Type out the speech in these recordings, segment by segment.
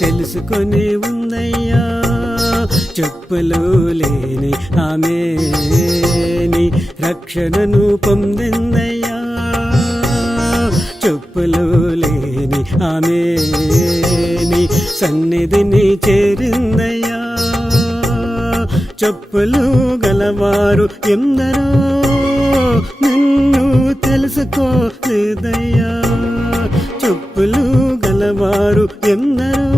తెలుసుకొని ఉందయ్యా. చెప్పులు లేని ఆమె నీ రక్షణను పొందిందయ్యా. చెప్పులు లేని ఆమె నీ సన్నిధిని చేరిందయ్యా. చెప్పులు గలవారు ఎందరో నిన్ను తెలుసుకోలేదయ్యా. చెప్పులు గలవారు ఎందరో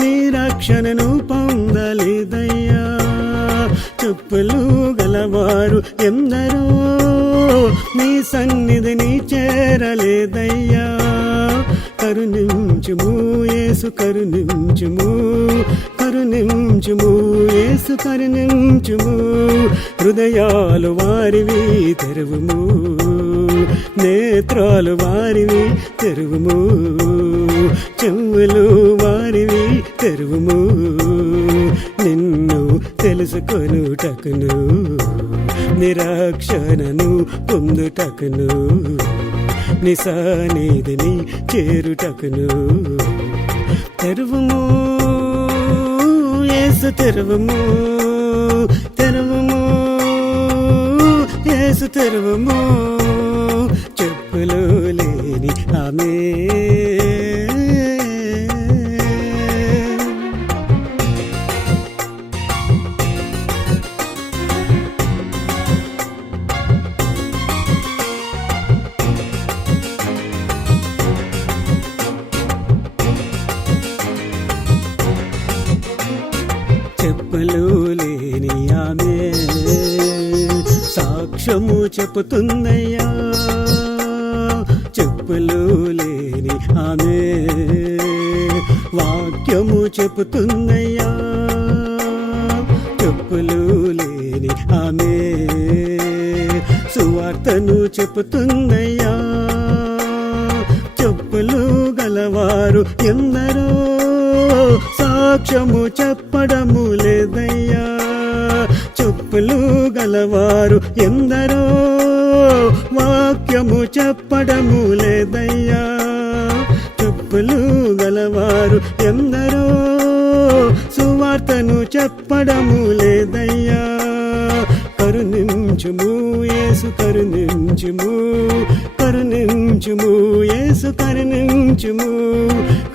నీ రక్షణను పొందలేదయ్యా. చెప్పులు గలవారు ఎందరో నీ సన్నిధిని చేరలేదయ్యా. కరుణించుము యేసు కరుణించుము, కరుణించుము యేసు కరుణించుము. హృదయాలు వారివి తెరువుము, నేత్రాలు వారివి తెరువుము, చెవులు వారివి తెరువుము. నిన్ను తెలుసుకొనుటకును నిరక్షణను పొందుటకును నీ సన్నిధిని చేరుటకును. తెరువుము యేసు తెరువుము, తెరువుము యేసు తెరువుము. చెప్పులు లేని ఆమె చెప్పులు లేని ఆమె సాక్ష్యము చెప్పుతుందయ్యా. చెప్పులు లేని ఆమె వాక్యము చెప్పుతుందయ్యా. చెప్పులు లేని ఆమె సువార్తను చెప్పుతుందయ్యా. చెప్పులు గలవారు ఎందరో సాక్ష్యము చెప్పడము లేదయ్యా. చెప్పులు గలవారు ఎందరో వాక్యము చెప్పడము లేదయ్యా. చెప్పులు గలవారు ఎందరో సువార్తను చెప్పడము లేదయ్యా. కరుణించుము యేసు కరుణించుము, కరుణించుము యేసు కరుణించుము,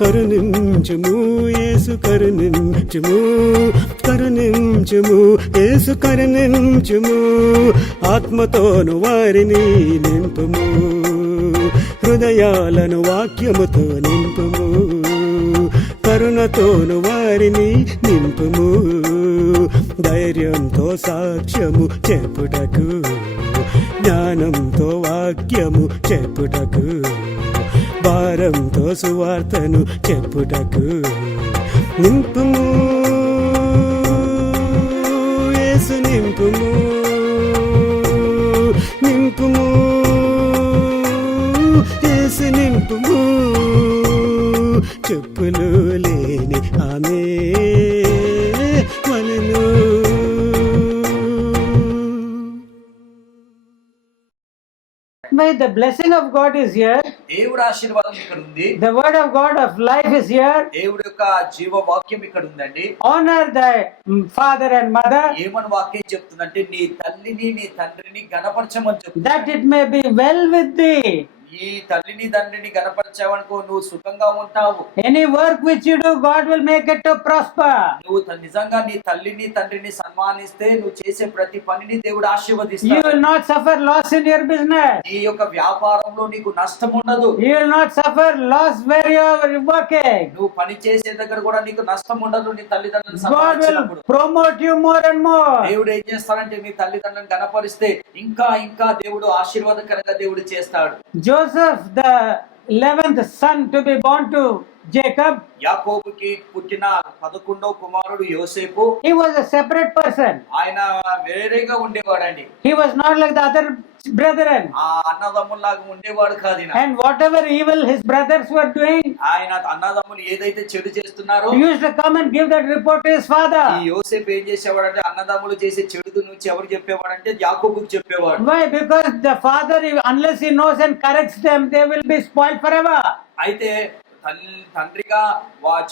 కరుణించుము యేసు కరుణించుము, కరుణించుము యేసు కరుణించుము. ఆత్మతోను వారిని నింపుము, హృదయాలను వాక్యముతో నింపుము. కరుణతోను వారిని నింపుము, ధైర్యంతో సాక్ష్యము చెప్పుటకు, జ్ఞానంతో వాక్యము చెప్పుటకు, భారంతో సువార్తను చెప్పుటకు. నింపుము యేసు నింపుము, నింపుము యేసు నింపుము. చెప్పులు లేని ఆమె వలెను. May the blessing of God is here. దేవుడి ఆశీర్వాదం ఇక్కడ ఉంది. The word of God of life is here. దేవుడి యొక్క జీవ వాక్యం ఇక్కడ ఉందండి. Honor thy father and mother, ఏమని వాక్యం చెప్తుందంటే నీ తల్లిని నీ తండ్రిని గణపరచమని చెప్తుంది. that it may be well with thee. ఈ తల్లిని తండ్రిని గణపరచావనుకో నువ్వు సుఖంగా ఉంటావు. Any work which you do, God will make it to prosper. నువ్వు నిజంగా నీ తల్లిని తండ్రిని సన్మానిస్తే నువ్వు చేసే ప్రతి పనిని దేవుడు You ఆశీర్వదిస్తాడు. will not suffer loss in your business. నీ యొక్క వ్యాపారంలో నీకు నష్టం ఉండదు. You will not suffer loss where you are working. నువ్వు పని చేసే దగ్గర కూడా నీకు నష్టం ఉండదు. నీ తల్లిదండ్రులను God సన్మానించినప్పుడు will promote you more and more. దేవుడు ఏం చేస్తాడంటే నీ తల్లిదండ్రులను గణపరిస్తే ఇంకా ఇంకా దేవుడు ఆశీర్వాదకరంగా దేవుడు చేస్తాడు. Joseph, the 11th son to be born to Jacob, యాకోబుకి పుట్టిన 11వ కుమారుడు యోసేపు. he was a separate person. ఆయన వేరేగా ఉండేవాడండి. He was not like the other brethren. ఆ అన్నదమ్ముల్లాగా ఉండేవాడు కాదు ఈయన. And whatever evil his brothers were doing, ఆయన అన్నదమ్ములు ఏదైతే చెడు చేస్తున్నారో he used to come and give that report to his father. ఈ యోసేపు ఏం చేసేవాడంటే అన్నదమ్ములు చేసే చెడు నుంచి ఎవరు చెప్పేవాడంటే యాకోబుకు చెప్పేవాడు. Why? Because the father, unless he knows and corrects them, they will be spoiled forever. అయితే తండ్రిగా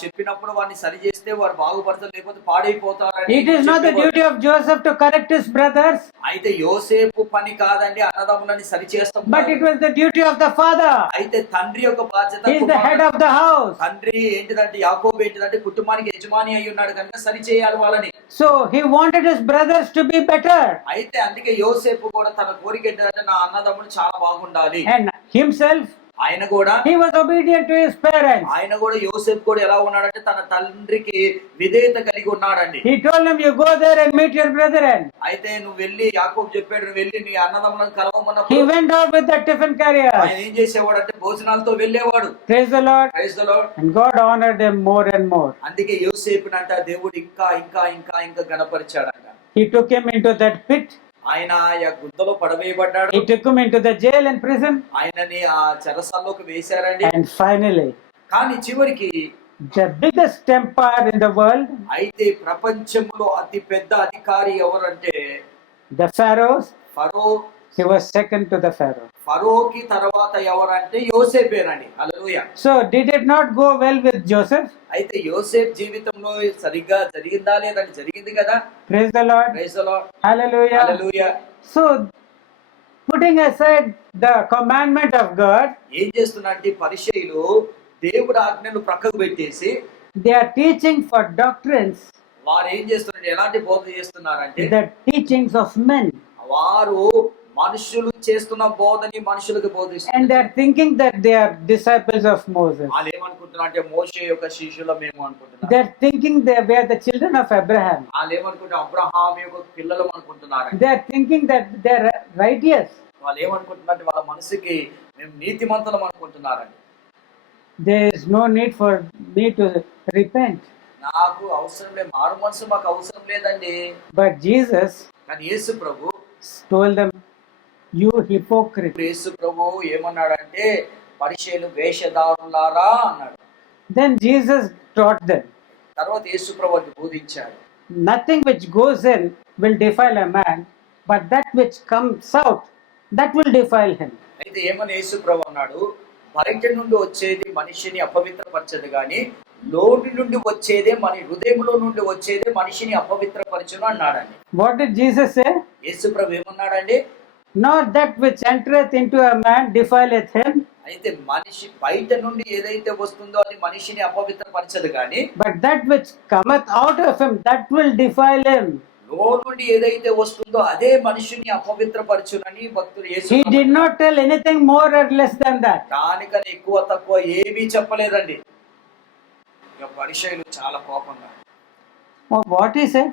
చెప్పినప్పుడు వారిని సరి చేస్తే వారు బాగుపడతారు, లేకపోతే పాడైపోతారని It is not the చెప్పేవాడు. duty of Joseph to correct his brothers, అయితే యోసేపు పని కాదండి అన్నదమ్ములని సరి చేస్తాం, but it was the duty of the father. అయితే తండ్రి యొక్క బాధ్యత. He is the head of the house. తండ్రి ఏంటిదంటే యాకోబు ఏంటిదంటే కుటుంబానికి యజమాని అయి ఉన్నాడు కనుక సరి చేయాలి వాళ్ళని. So he wanted his brothers to be better, అయితే అందుకే యోసేపు కూడా తన కోరిక ఏంటంటే నా అన్నదమ్ములు చాలా బాగుండాలి. and himself, ఆయన కూడా he was obedient to his parents. ఆయన కూడా యోసేపు కూడా ఎలా ఉన్నాడంటే తన తండ్రికి విధేయత కలిగి ఉన్నాడండి. He told him, you go there and meet your brethren. అయితే నువ్వు వెళ్ళి, యాకోబు చెప్పాడు నువ్వు వెళ్ళి నీ అన్నదమ్ములను He కలవమన్నప్పుడు went out with the tiffin carriers. ఆయన ఏం చేసేవాడు అంటే భోజనాలతో వెళ్ళేవాడు. Praise the Lord. Praise the Lord. And God honored him more and more. అందుకే యోసేపునంట దేవుడు ఇంకా ఇంకా ఇంకా ఇంకా గణపరిచాడంట. He took him into that pit. ఆయన ఆ గుంతలో పడవేయబడ్డాడు. He took him into the jail and prison. ఆయనని ఆ చెరసాల్లోకి వేశారండి. And finally, కానీ చివరికి the biggest empire in the world, అయితే ప్రపంచంలో అతి పెద్ద అధికారి ఎవరంటే the Pharaohs, Pharaoh. he was second to the Pharaoh. ఫరోకి తర్వాత ఎవరంటే యోసేపేనండి. హల్లెలూయా. So did it not go well with Joseph? అయితే యోసేపు జీవితంలో సరిగ్గా జరిగిందా లేదని జరిగింది కదా. Praise the Lord. Praise the lord. Hallelujah. Hallelujah. So putting aside the commandment of God, ఏం చేస్తున్నారంటే పరిసయ్యులు దేవుడి ఆజ్ఞను ప్రక్కకు పెట్టేసి they are teaching for doctrines, వారు ఏం చేస్తున్నారు, ఎలాంటి బోధ చేస్తున్నారంటే the teachings of men. వారు మనుషులు చేస్తున్న బోధని మనుషులకు And బోధిస్తున్నారు. they are thinking that they are disciples of Moses. వాళ్ళు ఏమనుకుంటున్నారు అంటే మోషే యొక్క శిష్యుల మేము అనుకుంటున్నారు. They are thinking they are the children of Abraham. వాళ్ళు ఏమనుకుంటారు అబ్రహాం యొక్క పిల్లలు అనుకుంటున్నారు. They are thinking that they are righteous. వాళ్ళు ఏమనుకుంటున్నారు వాళ్ళ మనసుకి మేము నీతిమంతులం అనుకుంటున్నారండి. There is no need for me to repent. నాకు అవసరం లేదు, మారు మనసు మాకు అవసరం లేదండి. But Jesus కానీ యేసు ప్రభు told them, you hypocrite. యేసు ప్రభు ఏమన్నాడంటే పరిసయ్యులు వేషధారులారా అన్నాడు. Then Jesus taught them, తర్వాత యేసు ప్రభు వారికి బోధించాడు. nothing which goes in will defile a man, but that which comes out, that will defile him. అయితే ఏమని యేసు ప్రభు అన్నాడు, బయట నుండి వచ్చేది మనిషిని అపవిత్రపరచదు గాని లోని నుండి వచ్చేదే మన హృదయంలో నుండి వచ్చేదే మనిషిని అపవిత్రపరచును అన్నాడండి. What did Jesus say? Yesu Prabhu ఏమన్నాడండి, Not that which entereth into a man defileth him, అయితే మనిషి బయట నుండి ఏదైతే వస్తుందో అది మనిషిని అపవిత్రపరచదు గాని but that which cometh out of him, that will defile him. లో నుండి ఏదైతే వస్తుందో అదే మనిషిని అపవిత్రపరచునని భక్తుడు యేసు He did not tell anything more or less than that. దానికన్నా ఎక్కువ తక్కువ ఏమీ చెప్పలేదండి. ఇక పరిసయ్యులు చాలా కోపంగా Oh, what he said?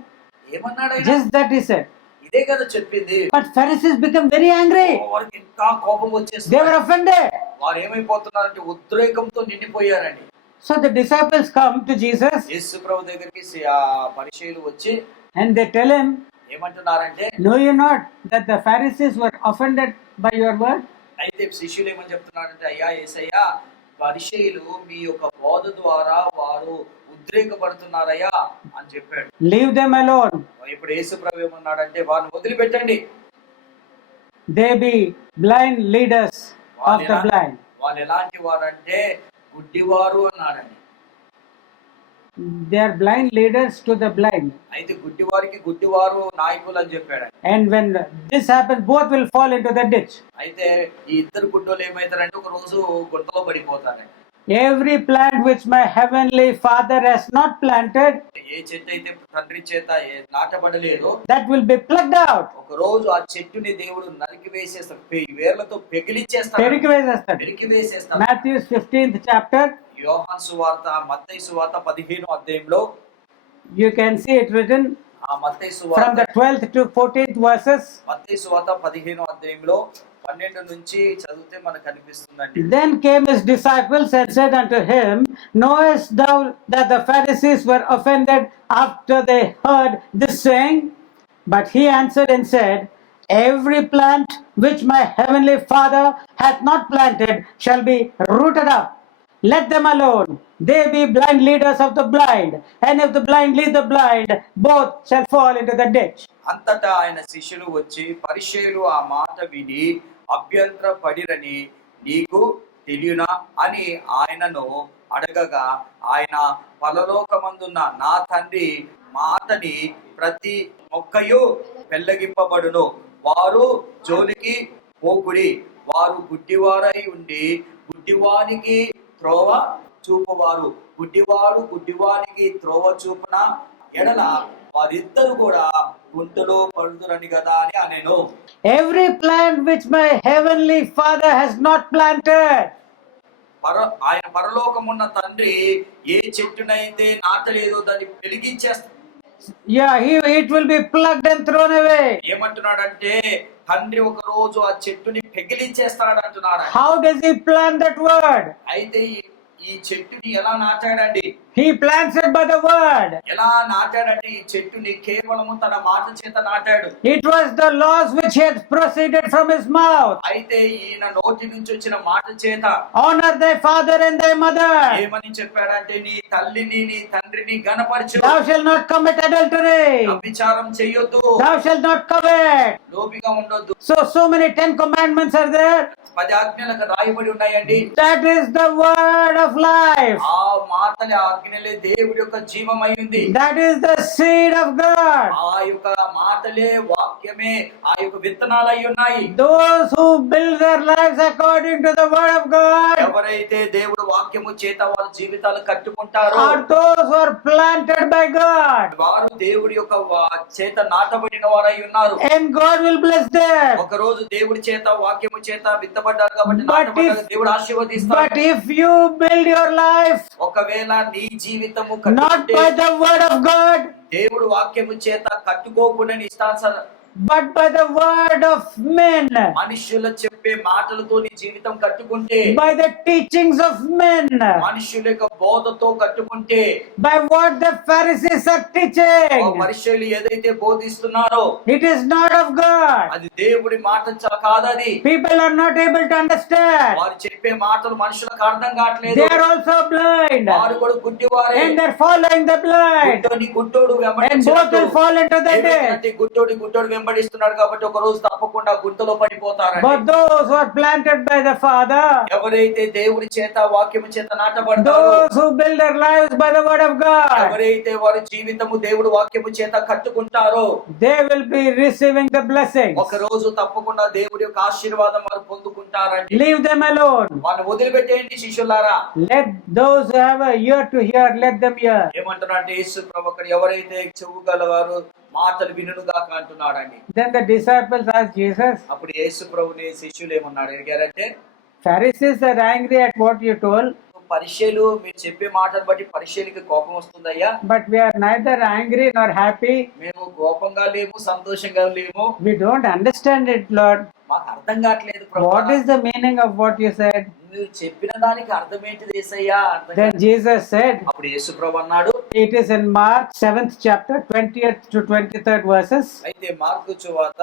ఏమన్నాడు ఆయన? Just that he said. ఇదే కదా చెప్పింది. But Pharisees become very angry. వారికి ఇంకా కోపం They వచ్చేస్తుంది. were offended. వారు ఏమైపోతున్నారంటే ఉద్రేకంతో నిండిపోయారండి. So the disciples come to Jesus యేసు ప్రభు దగ్గరికి ఆ పరిసయ్యులు వచ్చి and they tell him, ఏమంటున్నారంటే, know you not that the Pharisees were offended by your word? అయితే శిష్యులు ఏమని చెప్తున్నారంటే, అయ్యా యేసయ్యా పరిసయ్యులు మీ యొక్క బోధ ద్వారా వారు ఉద్రేకపడుతున్నారయ్యా అని చెప్పాడు. Leave them alone. ఇప్పుడు యేసు ప్రభు ఏమన్నాడంటే వారిని వదిలిపెట్టండి. They be blind leaders of the blind. వాళ్ళు ఎలాంటి వారంటే గుడ్డివారు అన్నాడండి. They are blind leaders to the blind. అయితే గుడ్డివారికి గుడ్డివారు నాయకులు అని చెప్పాడు. And when this happens, both will fall into the ditch. అయితే ఈ ఇద్దరు గుడ్డోలు ఏమైతారంటే ఒక రోజు గుంటలో పడిపోతారండి. Every plant which my heavenly Father has not planted, ఏ చెట్టు అయితే తండ్రి చేత నాటబడలేదో that will be plucked out. ఒక రోజు ఆ చెట్టుని దేవుడు నరికి వేసేస్తాడు, వేర్లతో పెకిలిచ్చేస్తాడు, పెరికివేసేస్తాడు. పెరికి వేసేస్తాడు. Matthew 15th chapter, యోహాను సువార్త మత్తయి సువార్త 15వ అధ్యాయంలో you can see it written ఆ మత్తయి from సువార్త the 12th to 14th verses. మత్తయి సువార్త 15వ అధ్యాయంలో 12 నుంచి చదివితే మనకు కనిపిస్తుందండి. Then came his disciples and said unto him, knowest thou that the Pharisees were offended after they heard this saying? But he answered and said, every plant which my heavenly Father hath not planted shall be rooted up. Let them alone. They be blind leaders of the blind. And if the blind lead the blind, both shall fall into the ditch. అంతటా ఆయన శిష్యులు వచ్చి పరిసయ్యులు ఆ మాట విని అభ్యంతర పడిరని నీకు తెలియనా అని ఆయనను అడగగా ఆయన పరలోకమందున్న నా తండ్రి మాటని ప్రతి మొక్కయు పెళ్ళగింపబడును, వారు జోలికి పోకుడి, వారు గుడ్డివారై ఉండి గుడ్డివానికి త్రోవ చూపువారు, గుడ్డివాడు గుడ్డివానికి త్రోవ చూపున ఎడల వారిద్దరు కూడా గుంటలో పడుదురని కదా అని అనెను. Every plant which my heavenly Father has not planted, ఆయన పరలోకమున్న తండ్రి ఏ చెట్టునైతే నాటలేదో దాన్ని పెరిగించేస్తాడు. it will be plucked and thrown away. ఏమంటున్నాడంటే తండ్రి ఒక రోజు ఆ చెట్టుని పెగిలించేస్తాడు అంటున్నాడు. How does he plant that word? అయితే ఈ చెట్టుని ఎలా నాటాడండి? He plants it by the word. ఎలా నాటాడంటే ఈ చెట్టుని కేవలము తన మాట చేత నాటాడు. It was the laws which had proceeded from his mouth. అయితే ఈయన నోటి నుంచి వచ్చిన మాట చేత Honor thy father and thy mother. ఏమని చెప్పాడంటే నీ తల్లిని నీ తండ్రిని గణపరచు, Thou shalt not commit adultery. వ్యభిచారం చేయొద్దు, Thou shalt not covet. లోబిగా ఉండొద్దు. So many 10 commandments are there. 10 ఆజ్ఞలకు రాయబడి ఉన్నాయండి. That is the word of life. ఆ మాటలే ఆజ్ఞలే దేవుడి యొక్క జీవమై ఉంది. That is the seed of God. ఆ యొక్క మాటలే వాక్యమే ఆ యొక్క విత్తనాలు అయి ఉన్నాయి. Those who build their lives according to the word of God ఎవరైతే దేవుడు వాక్యము చేత వాళ్ళ జీవితాలు కట్టుకుంటారో are those who are planted by God. వారు దేవుడి యొక్క చేత నాటబడిన వారై ఉన్నారు. And God will bless them. ఒక రోజు దేవుడి చేత వాక్యము చేత విత్తబడ్డారు కాబట్టి నాటబడ్డారు, దేవుడు ఆశీర్వదిస్తాడు. But if you build your life ఒకవేళ నీ జీవితము not కట్టుకుంటే by the word of God, దేవుడు వాక్యము చేత కట్టుకోకుండా నీ ఇష్టానుసారం but by the word of men, మనుషులు చెప్పే మాటలతో నీ జీవితం కట్టుకుంటే, by the teachings of men, మనుషుల యొక్క బోధతో కట్టుకుంటే, by what the Pharisees are teaching, పరిచయులు ఏదైతే బోధిస్తున్నారో it is not of God. అది దేవుడి మాట కాదది. People are not able to understand. వారు చెప్పే మాటలు మనుషులకు అర్థం కావట్లేదు. They are also blind, వారు కూడా గుడ్డివారే. and they are following the blind, గుడ్డోడు and both will fall into the ditch. గుడ్డోడు వెంబడిస్తున్నాడు కాబట్టి ఒక రోజు తప్పకుండా గుంతలో పడిపోతారు. But those who are planted by the Father, ఎవరైతే దేవుడి చేత వాక్యము చేత నాటబడతారో, those who build their lives by the word of God, ఎవరైతే వారి జీవితము దేవుడు వాక్యము చేత కట్టుకుంటారో they will be receiving the blessings. ఒక రోజు తప్పకుండా దేవుడి యొక్క ఆశీర్వాదం వారు పొందుకుంటారండి. Leave them alone. వాళ్ళని వదిలిపెట్టేయండి శిష్యులారా. Let those who have a ear to hear, let them hear. ఏమంటున్నారంటే యేసు ప్రభు అక్కడ ఎవరైతే చెవు గలవారు మాటలు వినుగాక అంటున్నాడండి. Then the disciples asked Jesus, అప్పుడు యేసు ప్రభుని శిష్యులు ఏమన్నాడు అడిగారంటే, Pharisees are angry at what you told, పరిచయులు మీరు చెప్పే మాటను బట్టి పరిచయులకి కోపం వస్తుందయ్యా. but we are neither angry nor happy. మేము కోపంగా లేము, సంతోషంగా లేము. We don't understand it, Lord. మాకు అర్థం కావట్లేదు ప్రభు. What is the meaning of what you said? మీరు చెప్పిన దానికి అర్థం ఏంటిది యేసయ్యా? Then Jesus said, అప్పుడు యేసు ప్రభు అన్నాడు, it is in Mark 7th chapter 20th to 23rd verses. అయితే మార్కు సువార్త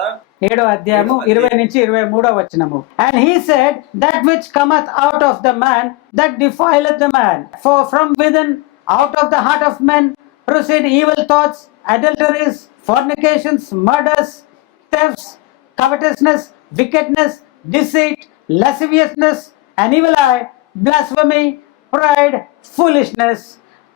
7వ అధ్యాయము 20 నుంచి 23వ వచనము. And he said, that which cometh out of the man, that defileth the man. For from within, out of the heart of men, proceed evil thoughts, adulteries, fornications, murders, thefts, covetousness, wickedness, deceit, lasciviousness, an evil eye, blasphemy, pride, foolishness.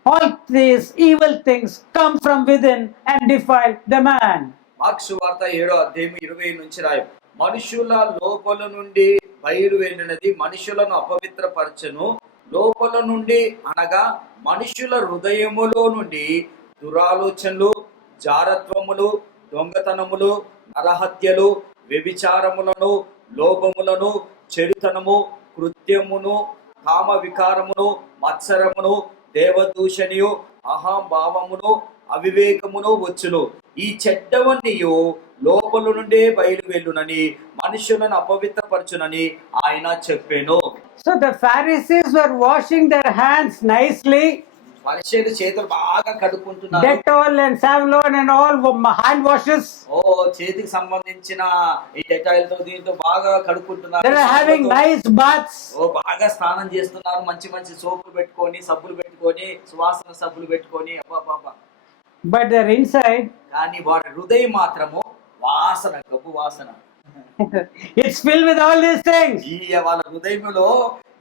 All these evil things come from within and defile the man. Mark సువార్త 7వ అధ్యాయం 20 నుంచి రాయి. మనుషుల లోపల నుండి బయలు వెళ్ళినది మనుషులను అపవిత్రపరచను. లోపల నుండి అనగా మనుషుల హృదయములో నుండి దురాలోచనలు, జారత్వములు, దొంగతనములు, నరహత్యలు, వ్యభిచారములను, లోభములను, చెడుతనము, కృత్యమును, కామ వికారమును, మత్సరమును, దేవదూషణియు, అహంభావమును, అవివేకమును వచ్చును. ఈ చెడ్డవన్నీయు లోపల నుండే బయలు వెళ్ళునని మనుషులను అపవిత్రపరచునని ఆయన చెప్పెను. So the Pharisees were washing their hands nicely. పరిచయులు చేతులు బాగా కడుక్కుంటున్నారు. Dettol and Savlon and all hand washes. చేతికి సంబంధించిన ఈ డెటాయిల్ తో దీంతో బాగా కడుక్కుంటున్నారు. They are having nice baths. బాగా స్నానం చేస్తున్నారు. మంచి మంచి సోపులు పెట్టుకొని, సబ్బులు పెట్టుకొని, సువాసన సబ్బులు పెట్టుకొని, అబ్బా. But their inside, కానీ వాడి హృదయం మాత్రము వాసన, గబ్బు వాసన. it's filled with all these things. ఈ వాళ్ళ హృదయంలో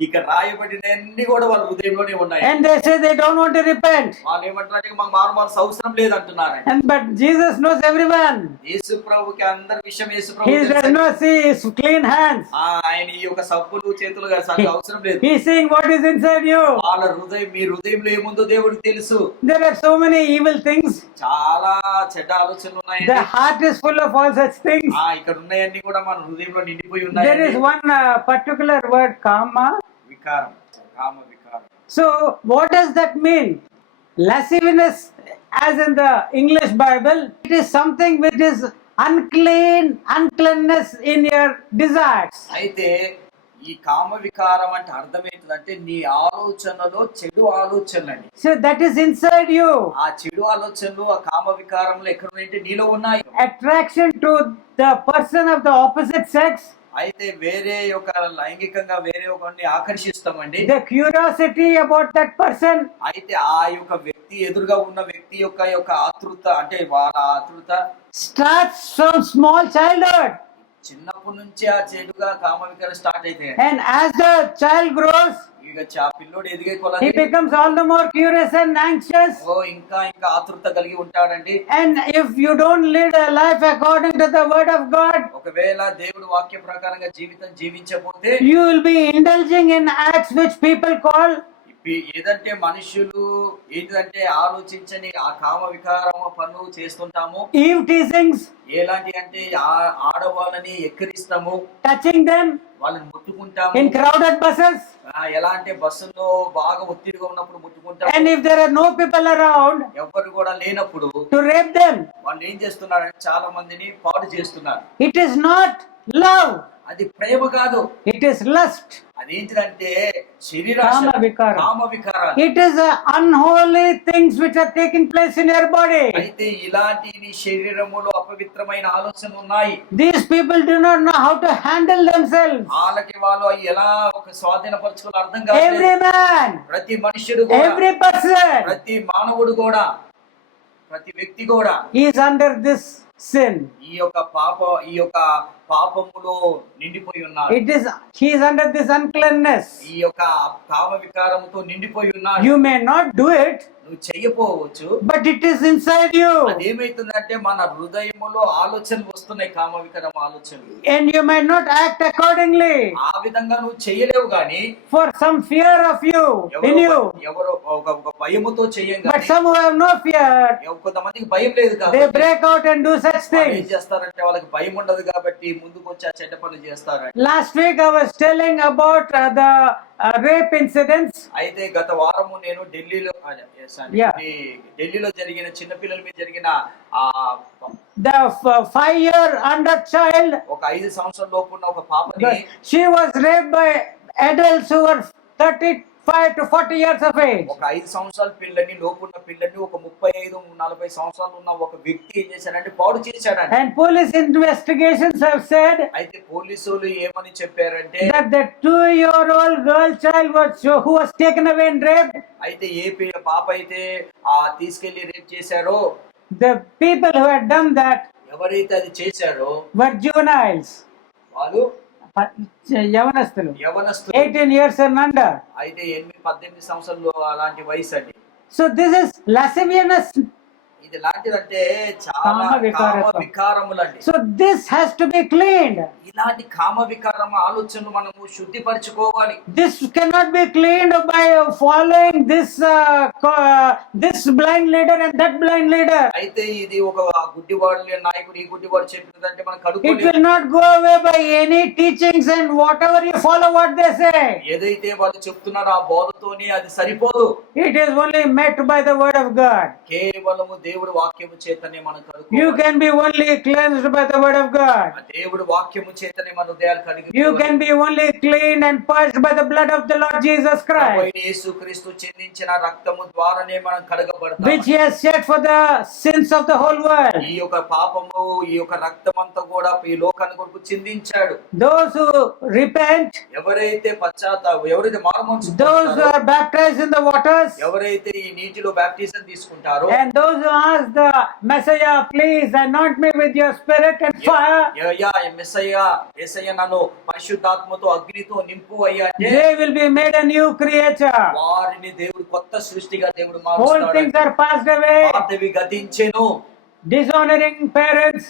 ఇక రాయబడినన్ని కూడా వాళ్ళ హృదయంలోనే ఉన్నాయి. And they say they don't want to repent. వాళ్ళు ఏమంటారంటే మాకు మారు అవసరం లేదంటున్నారు. And but Jesus knows everyone. యేసు ప్రభుకి అందరి విషయం యేసు He Prabhu does not see his clean hands. ఆయన ఈ యొక్క సబ్బులు చేతులు అవసరం లేదు. He is seeing what is inside you. వాళ్ళ హృదయం, మీ హృదయంలో ఏముందో దేవుడికి తెలుసు. There are so many evil things. చాలా చెడ్డ ఆలోచనలు ఉన్నాయి. The heart is full of all such things. ఇక్కడ ఉన్నాయన్నీ కూడా మన హృదయంలో నిండిపోయి ఉన్నాయి. There is one particular word, kama. వికారం, కామ వికారం. So what does that mean? Lasciviousness, as in the English Bible, it is something which is uncleanness in your desires. అయితే ఈ కామ వికారం అంటే అర్థం ఏంటంటే నీ ఆలోచనలో చెడు ఆలోచనలండి. So that is inside you. ఆ చెడు ఆలోచనలు, ఆ కామ వికారంలో ఎక్కడ ఉన్నాయంటే నీలో ఉన్నాయి. Attraction to the person of the opposite sex. అయితే వేరే యొక్క లైంగికంగా వేరే ఒకరిని ఆకర్షిస్తామండి. The curiosity about that person. అయితే ఆ యొక్క వ్యక్తి, ఎదురుగా ఉన్న వ్యక్తి యొక్క ఆతృత, అంటే వాళ్ళ ఆతృత Starts from small childhood. చిన్నప్పటి నుంచి ఆ చెడుగా కామ వికారం స్టార్ట్ అయితే, And as the child grows, ఇక పిల్లోడు ఎదిగే he కొలది becomes all the more curious and anxious. ఇంకా ఆతృత కలిగి ఉంటాడండి. And if you don't lead a life according to the word of God, ఒకవేళ దేవుడు వాక్య ప్రకారంగా జీవితం జీవించకపోతే you will be indulging in acts which people call ఏదంటే మనుషులు ఏంటంటే ఆలోచించని ఆ కామ వికారము పనులు చేస్తుంటాము. eve teasings, ఎలాంటి అంటే ఆడవాళ్ళని ఎక్కిరిస్తాము, touching them వాళ్ళని ముట్టుకుంటాము. in crowded buses. ఎలా అంటే బస్సులో బాగా ఒత్తిడిగా ఉన్నప్పుడు ముట్టుకుంటాము. And if there are no people around ఎవరు కూడా లేనప్పుడు to rape them, వాళ్ళు ఏం చేస్తున్నారంటే చాలా మందిని పాడు చేస్తున్నారు. it is not love, అది ప్రేమ కాదు, it is lust. అదేంటంటే కామ వికారం. కామ వికారాలు. It is unholy things which are taking place in your body. అయితే ఇలాంటి నీ శరీరములో అపవిత్రమైన ఆలోచనలు ఉన్నాయి. These people do not know how to handle themselves. వాళ్ళకి వాళ్ళు ఎలా ఒక స్వాధీనపరచుకోవాలో అర్థం కాదు. Every man, ప్రతి మనుషుడు కూడా, every person, ప్రతి మానవుడు కూడా, ప్రతి వ్యక్తి కూడా is under this sin. ఈ యొక్క పాపములో నిండిపోయి ఉన్నారు. He is under this uncleanness. ఈ యొక్క కామ వికారముతో నిండిపోయి ఉన్నారు. You may not do it, నువ్వు చెయ్యపోవచ్చు, but it is inside you. అదేమైతుందంటే మన హృదయములో ఆలోచనలు వస్తున్నాయి, కామ వికారం ఆలోచనలు. And you might not act accordingly ఆ విధంగా నువ్వు చెయ్యలేవు గాని for some fear of you in you. ఎవరో ఒక భయముతో చెయ్యం But గాని, some who have no fear, కొంతమందికి భయం లేదు they కాబట్టి break out and do such వాళ్ళు ఏం things. చేస్తారంటే వాళ్ళకి భయం ఉండదు కాబట్టి ముందుకు వచ్చి ఆ చెడ్డ పనులు చేస్తారు. Last week I was telling about the rape incidents. అయితే గత వారము నేను ఢిల్లీలో Yeah. ఢిల్లీలో జరిగిన చిన్నపిల్లల మీద జరిగిన The 5-year under child, ఒక 5 సంవత్సరాల లోపు ఉన్న ఒక పాపని she was raped by adults who were 35 to 40 years of age. ఒక 5 సంవత్సరాల పిల్లని, లోపు ఉన్న పిల్లని ఒక 35-40 సంవత్సరాలు ఉన్న ఒక వ్యక్తి ఏం చేశాడంటే పాడు చేశాడంట. And police investigations have said అయితే పోలీసులు ఏమని చెప్పారంటే that the 2-year-old girl child who was taken away and raped, అయితే ఏ పాప అయితే తీసుకెళ్లి రేప్ చేశారో, the people who had done that ఎవరైతే అది చేశారో were juveniles. వాళ్ళు యవనస్తులు, యవనస్తులు, 18 years and under. అయితే 18 సంవత్సరాలు అలాంటి వయసు అండి. So this is lasciviousness. ఇది లాంటిదంటే చాలా కామ వికారం. కామ వికారములండి. So this has to be cleaned. ఇలాంటి కామ వికారం ఆలోచనలు మనము శుద్ధిపరచుకోవాలి. This cannot be cleaned by following this blind leader and that blind leader. అయితే ఇది ఒక గుడ్డివాడు నాయకుడు, ఈ గుడ్డివాడు చెప్పినదంటే మనం It కడుక్కోలేము. will not go away by any teachings and whatever you follow what they say. ఏదైతే వాళ్ళు చెప్తున్నారో ఆ బోధతోని అది సరిపోదు. It is only met by the word of God. కేవలము దేవుడు వాక్యము చేతనే మనం You కడుక్కోవాలి. can be only cleansed by the word of God. దేవుడు వాక్యము చేతనే మన హృదయాలు కడిగి You can be only cleaned and purged by the blood of the Lord Jesus Christ, యేసుక్రీస్తు చెందించిన రక్తము ద్వారానే మనం కడగబడతాం. which He has shed for the sins of the whole world. ఈ యొక్క పాపము, ఈ యొక్క రక్తమంతా కూడా ఈ లోకాన్ని కొరకు చిందించాడు. Those who repent, ఎవరైతే ఎవరైతే మారుమనసు those who are baptized in the waters, ఎవరైతే ఈ నీటిలో బాప్టిజం తీసుకుంటారో, and those who ask the Messiah, please anoint me with your spirit and fire, అయ్యా మెస్సయ్యా యేసయ్య నన్ను పరిశుద్ధాత్మతో అగ్నితో నింపు అయ్యా అంటే they will be made a new creature. వారిని దేవుడు కొత్త సృష్టిగా దేవుడు Old మారుస్తాడు. things are passed away. పాతవి గతించెను. Dishonoring parents,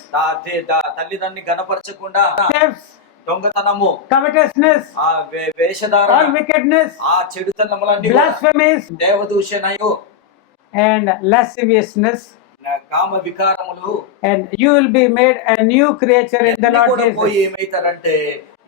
తల్లిదండ్రుని గణపరచకుండా thefts, దొంగతనము, covetousness, ఆ వేషధారణ, all wickedness, ఆ చెడుతనములన్నీ కూడా, blasphemies, దేవదూషణయు, and lasciviousness, కామ వికారములు, and you will be made a new creature in the ఇవన్నీ Lord కూడా పోయి Jesus. ఏమైతారంటే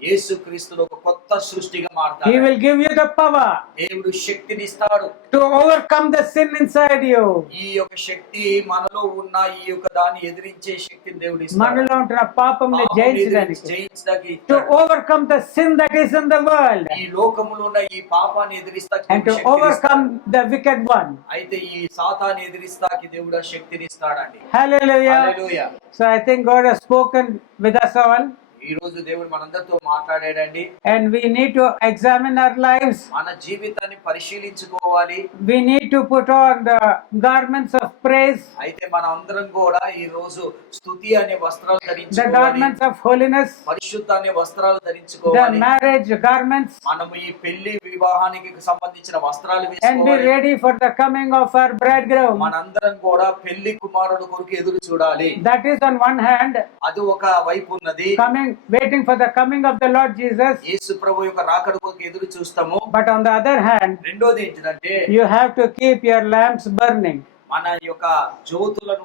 యేసు క్రీస్తులో ఒక కొత్త సృష్టిగా He మారుతాడు. will give you the power దేవుడు శక్తిని ఇస్తాడు. to overcome the sin inside you. ఈ యొక్క శక్తి మనలో ఉన్న ఈ యొక్క దాన్ని ఎదిరించే శక్తిని దేవుడు ఇస్తాడు. మనలో ఉంటున్న పాపంని జయించడానికి, జయించడానికి to overcome the sin that is in the world, ఈ లోకములో ఉన్న ఈ పాపాన్ని ఎదిరిస్తాకి and to శక్తిని overcome ఇస్తాడు. the wicked one. అయితే ఈ సాతాన్ని ఎదిరిస్తాకి దేవుడు ఆ శక్తిని ఇస్తాడండి. Hallelujah. Hallelujah. So I think God has spoken with us all, ఈ రోజు దేవుడు మనందరితో మాట్లాడాడండి. and we need to examine our lives. మన జీవితాన్ని పరిశీలించుకోవాలి. We need to put on the garments of praise, అయితే మన అందరం కూడా ఈ రోజు స్తుతి అనే వస్త్రాలు the ధరించుకోవాలి. garments of holiness, పరిశుద్ధ అనే వస్త్రాలు the ధరించుకోవాలి. marriage garments, మనము ఈ పెళ్లి వివాహానికి సంబంధించిన వస్త్రాలు and be వేసుకోవాలి. ready for the coming of our bridegroom. మనందరం కూడా పెళ్లి కుమారుడు కొరకు ఎదురు చూడాలి. That is on one hand, అది ఒక వైపు ఉన్నది. waiting for the coming of the Lord Jesus. యేసు ప్రభు యొక్క రాకడ కొరకు ఎదురు చూస్తాము. But on the other hand, రెండోది ఏంటంటే you have to keep your lamps burning. మన యొక్క జ్యోతులను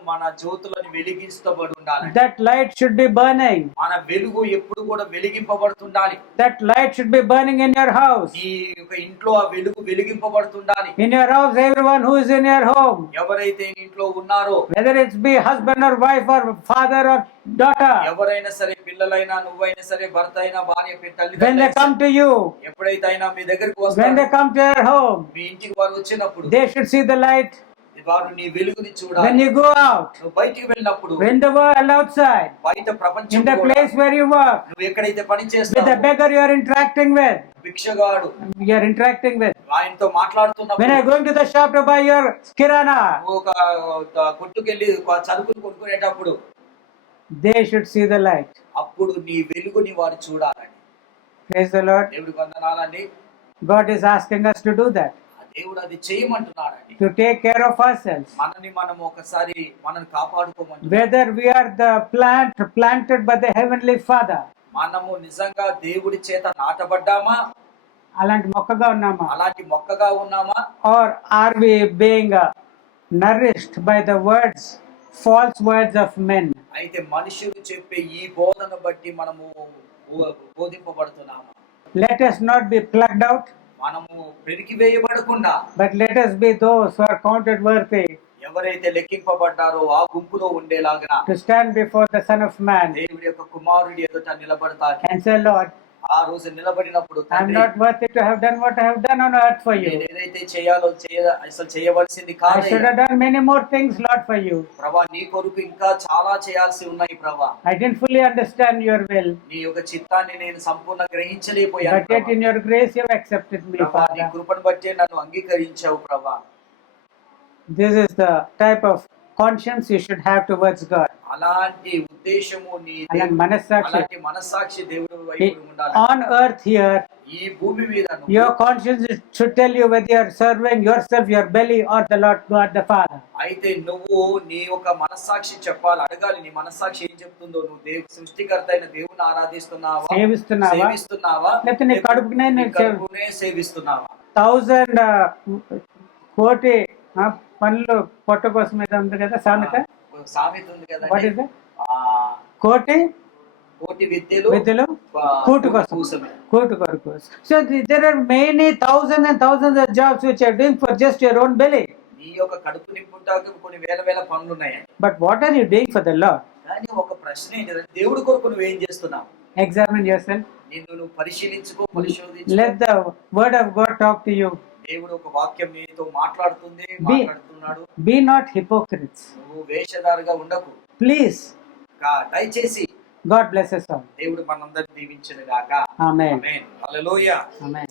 వెలిగిస్తబడి ఉండాలి. That light should be burning. మన వెలుగు ఎప్పుడు కూడా వెలిగింపబడుతుండాలి. That light should be burning in your house. ఈ యొక్క ఇంట్లో ఆ వెలుగు వెలిగింపబడుతుండాలి. In your house, everyone who is in your home, ఎవరైతే ఇంట్లో ఉన్నారో, whether it's be husband or wife or father or daughter, ఎవరైనా సరే, పిల్లలైనా, నువ్వైనా సరే, భర్త అయినా, భార్య, when they తల్లిదండ్రులు, come to you, ఎప్పుడైతే అయినా మీ దగ్గరికి when వస్తారు, they come to your home, మీ ఇంటికి వారు వచ్చినప్పుడు they should see the light. వారు నీ వెలుగుని When చూడాలి. you go out, నువ్వు బయటికి వెళ్ళినప్పుడు, when the world outside, బయట in ప్రపంచం the place where you work, నువ్వు ఎక్కడైతే పని with the చేస్తావు, beggar you are interacting with, భిక్షగాడు ఆయనతో when మాట్లాడుతున్నప్పుడు, you are going to the shop to buy your kirana, నువ్వు ఒక కొట్టుకెళ్ళి సరుకులు కొనుక్కునేటప్పుడు, they should see the light. అప్పుడు నీ వెలుగుని వారు చూడాలని. Praise the Lord. దేవుడికి వందనాలండి. God is asking us to do that, దేవుడు అది చేయమంటున్నాడండి. to take care of ourselves. మనం ఒకసారి మనల్ని కాపాడుకోమని, Whether we are the plant planted by the Heavenly Father, మనము నిజంగా దేవుడి చేత నాటబడ్డామా, అలాంటి మొక్కగా ఉన్నామా, అలాంటి మొక్కగా ఉన్నామా, or are we being nourished by the false words of men? అయితే మనుషులు చెప్పే ఈ బోధన బట్టి మనము బోధింపబడుతున్నామా? Let us not be plucked out, మనము పెరిగి వేయబడకుండా, but let us be those who are counted worthy ఎవరైతే లెక్కింపబడ్డారో ఆ గుంపులో ఉండేలాగా to stand before the Son of Man దేవుడి యొక్క కుమారుడి ఎదుట నిలబడతాకి, and say, Lord, ఆ రోజు నిలబడినప్పుడు, I'm తండ్రి, not worthy to have done what I have done on earth for నేను you. ఏదైతే చేయాలో అసలు చేయవలసింది I కాదు should have done many more things, Lord, for you. ప్రభా. నీ కొరకు ఇంకా చాలా చేయాల్సి ఉన్నాయి ప్రభా. I didn't fully understand your will, నీ యొక్క చిత్తాన్ని నేను సంపూర్ణ but గ్రహించలేకపోయాను yet ప్రభా. in your grace you have accepted me, ప్రభా, నీ Father. కృపను బట్టే నన్ను అంగీకరించావు ప్రభా. This is the type of conscience you should have towards God. అలాంటి ఉద్దేశము నీ అలాంటి మనస్సాక్షి. అలాంటి మనస్సాక్షి దేవుడు వైపు ఉండాలి. On earth here, ఈ భూమి మీద your conscience should tell you whether you are serving yourself, your belly, or the Lord God the Father. అయితే నువ్వు నీ యొక్క మనస్సాక్షి చెప్పాలి, అడగాలి. నీ మనస్సాక్షి ఏం చెప్తుందో, నువ్వు సృష్టికర్త అయిన దేవుని ఆరాధిస్తున్నావా, సేవిస్తున్నావా, లేకపోతే నీ కడుపునే నీ కడుపునే సేవిస్తున్నావా? 1000 కోటి పనులు పొట్ట కోసం ఏదో ఉంది కదా, సామెత సామెత ఉంది కదా, వాట్ ఇస్ కోటి విద్యలు కూటు కొరకు. So there are many thousands and thousands of jobs which are doing for just your own belly. నీ యొక్క కడుపు నింపుటానికి కొన్ని వేల పనులు ఉన్నాయి. But what are you doing for the Lord? కానీ ఒక ప్రశ్న ఏంటంటే, దేవుడి కొరకు నువ్వు ఏం చేస్తున్నావు? Examine yourself. నువ్వు పరిశోధించు. Let the word of God talk to you. దేవుడు ఒక వాక్యం నీతో మాట్లాడుతున్నాడు. Be not hypocrites. నువ్వు వేషధారిగా ఉండకు, ప్లీజ్. దయచేసి. God bless us all. దేవుడు మనందరిని దీవించును గాక. Amen. ఆమేన్. హల్లెలూయా. Amen.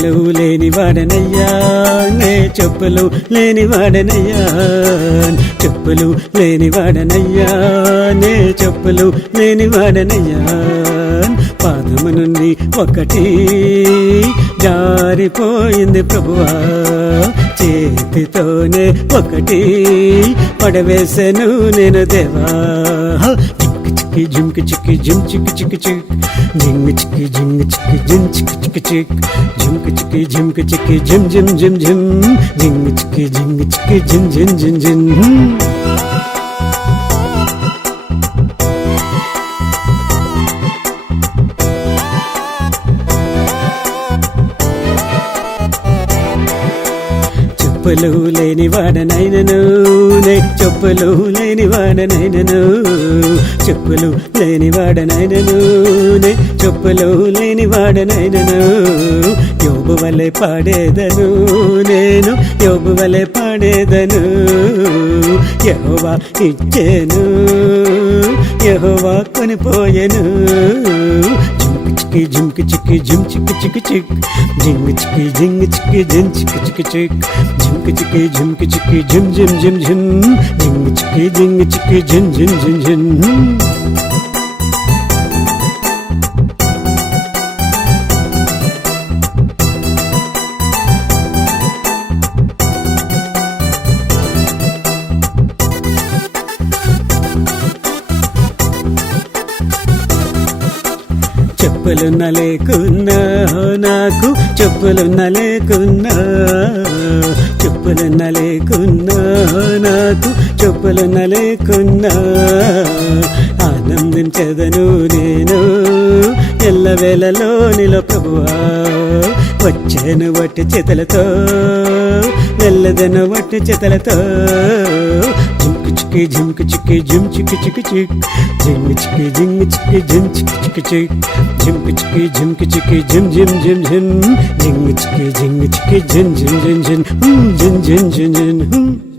చెప్పులు లేని వాడనయ్యా నే చెప్పులు లేని వాడనయ్యా చెప్పులు లేని వాడనయ్యా నే చెప్పులు లేని వాడనయ్యా పాదము నుండి ఒకటి జారిపోయింది ప్రభువా చేతితోనే ఒకటి పడవేసెను నేను దేవా చిక్కి జిమ్కి చిక్కి జిమ్ చిక్కి చిక్కి చిక్ జింగ్ చిక్కి జింగ్ చిక్కి జిమ్ చిక్కి చిక్కి చిక్ జిమ్కి చిక్కి జిమ్కి చిక్కి జిమ్ జిమ్ జిమ్ జిమ్ జింగ్ చిక్కి జింగ్ చిక్కి జిమ్ జిమ్ జిమ్ జిమ్ చెప్పులు లేని వాడనైనను నే చెప్పులు లేని వాడనైనను చెప్పులు లేని వాడనైనను నే చెప్పులు లేని వాడనైనను యోబు వలె పాడేదను నేను యోబు వలె పాడేదను యెహోవా ఇచ్చేను యెహోవా కొనిపోయెను జిమ్కి చిక్కి జిమ్ చిక్కి చిక్కి చిక్ జింగ్ చిక్కి జింగ్ చిక్కి జిమ్ చిక్కి చిక్కి చిక్ జిమ్కి చిక్కి జిమ్కి చిక్కి జిమ్ జిమ్ జిమ్ జిమ్ జింగ్ చిక్కి జింగ్ చిక్కి జిమ్ జిమ్ జిమ్ జిమ్ చెప్పులున్న లేకున్నా నాకు చెప్పులున్న లేకున్నా చెప్పులున్న లేకున్నా నాకు చెప్పులున్న లేకున్నా ఆనందించదను నేను ఎల్లవేళలో నిలో ప్రభువా వచ్చాను వట్టి చేతులతో వెళ్ళదను వట్టి చేతులతో చిక్కి జిమ్కి చిక్కి జిమ్ చిక్కి చిక్కి చిక్ జింగ్ చిక్కి జింగ్ చిక్కి జిమ్ చిక్కి చిక్కి చిక్ జిమ్కి చిక్కి జిమ్కి చిక్కి జిమ్ జిమ్ జిమ్ జిమ్ జింగ్ చిక్కి జింగ్ చిక్కి gym gym gym gym gym gym gym gym